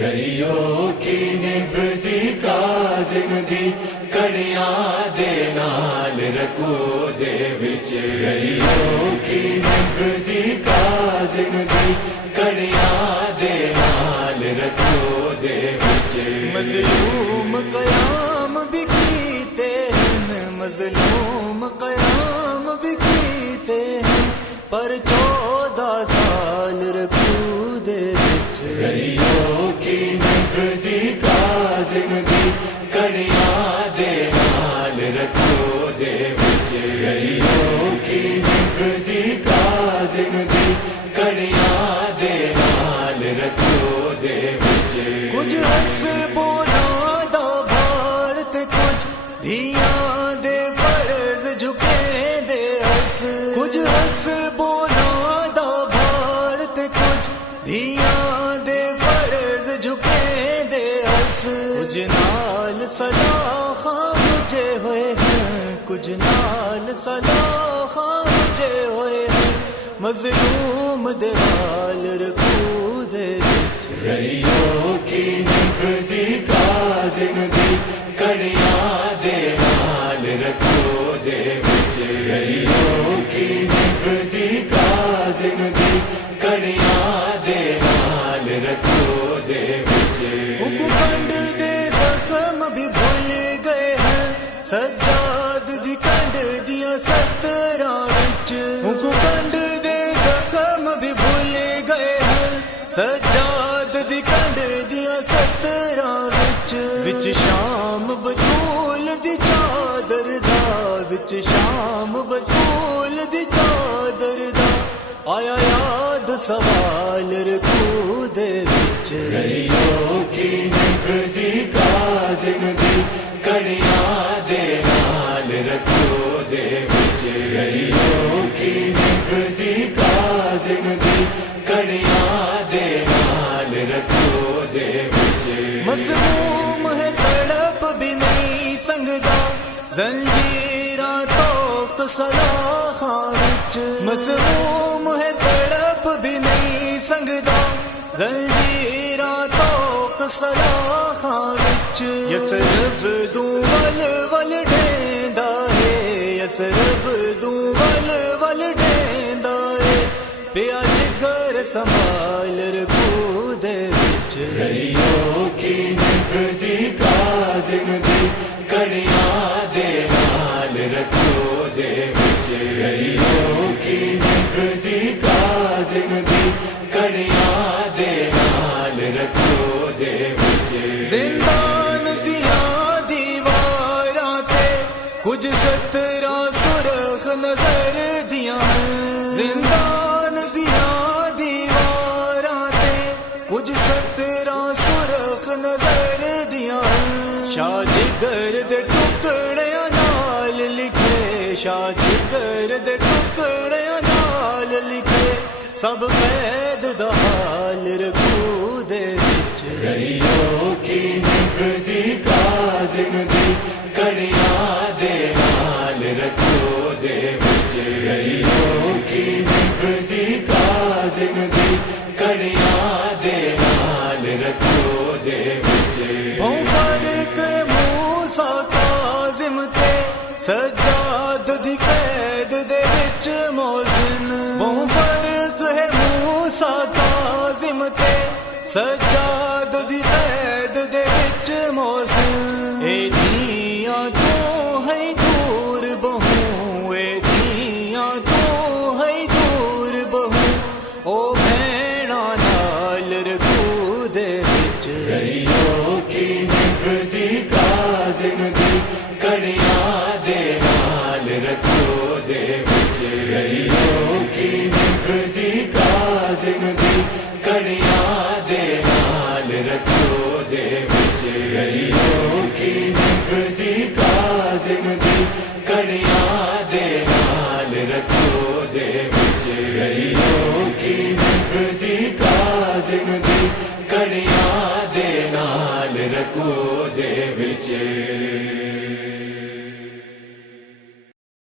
رئیوں کی نبھدی کاظم دی کڑیاں دے نال رکو دے وچ رئیوں کی نبھدی کاظم دی کڑیاں دے نال رکو دے وچ مظلوم قیام بھی کیتے ہیں مظلوم قیام بھی کیتے ہیں پر 14 سال رکو دے وچ رئیوں کی نبھدی کاظم دی کڑیاں دے نال رکھو دے وچ رئیوں کی نبھدی کاظم دی کڑیاں دے نال رکھو دے وچ کچھ حسبونا دا بھار تے کچھ دھیاں دے فرض جھکے دے ہس کچھ حسبونا دا بھار تے کچھ دھیاں دے فرض جھکے دے ہس کچھ نال صلاحاں مجھے ہوئے ہیں کچھ نال صلاحاں مجھے ہوئے ہیں مظلوم دے حال رکھو دے رئیوں کی نبھدی کاظم دی کڑیاں دے نال رکھو دے وچ رئیوں کی نبھدی کاظم دی کڑیاں دے نال رکھو دے وچ کنڈ دے زخم بھی بھول گئے ہیں سجاد دی کنڈ دیا 17 وچ کنڈ دے زخم بھی بھول گئے ہیں سجاد دی کنڈ دیا 17 وچ شام بطول دی چادر دا وچ شام بطول دی چادر دا آیا یاد سوال رکھو دے وچ رئیوں کی نبھدی کاظم دی کڑیاں دے نال رکھو دے وچ رئیوں کی نبھدی کاظم دی کڑیاں دے نال رکھو دے وچ مسموم ہے تڑپ بھی نہیں سنگدا زنجیراں توق صلاحاں وچ مسموم ہے تڑپ بھی نہیں سنگدا زنجیراں توق صلاحاں وچ یسرب دوں ول ول ڈیندا ہے یسرب دوں ول ول ڈیندا ہے پیا جگر سنبھال رکھو دے وچ رئیوں کی نبھدی کاظم دی کڑیاں دے نال رکھو دے وچ رئیوں کی نبھدی کاظم دی کڑیاں دے نال رکھو دے وچ زندان دیاں دیواراں تے کچھ 17 سرخ نظر دیاں زندان دیاں دیواراں تے کچھ 17 سرخ نظر دیاں شاہ جگر دے ٹکڑیاں نال لکھے شاہ جگر دے ٹکڑیاں نال لکھے سب قید دا حال رکھو دے وچ رئیوں کی نبھدی کاظم دی کڑیاں دے نال رکھو دے وچ رئیوں کی نبھدی کاظم دی کڑیاں دے نال رکھو دے وچ ہوں فرق موسیٰ کاظم تے سجاد دی قید دے وچ محسن ہوں فرق ہے موسیٰ کاظم تے سجاد دی قید دے وچ محسن اے دنیا تو ہے دور بہوں اے دنیا تو ہے دور بہوں او بھیڑا نال رکھو دے وچ رئیوں کی نبھدی کاظم دی کڑیاں دے نال رکھو دے وچ رئیوں کی نبھدی کاظم دی کڑیاں دے نال رکھو دے وچ رئیوں کی نبھدی کاظم دی کڑیاں دے نال رکھو دے وچ رئیوں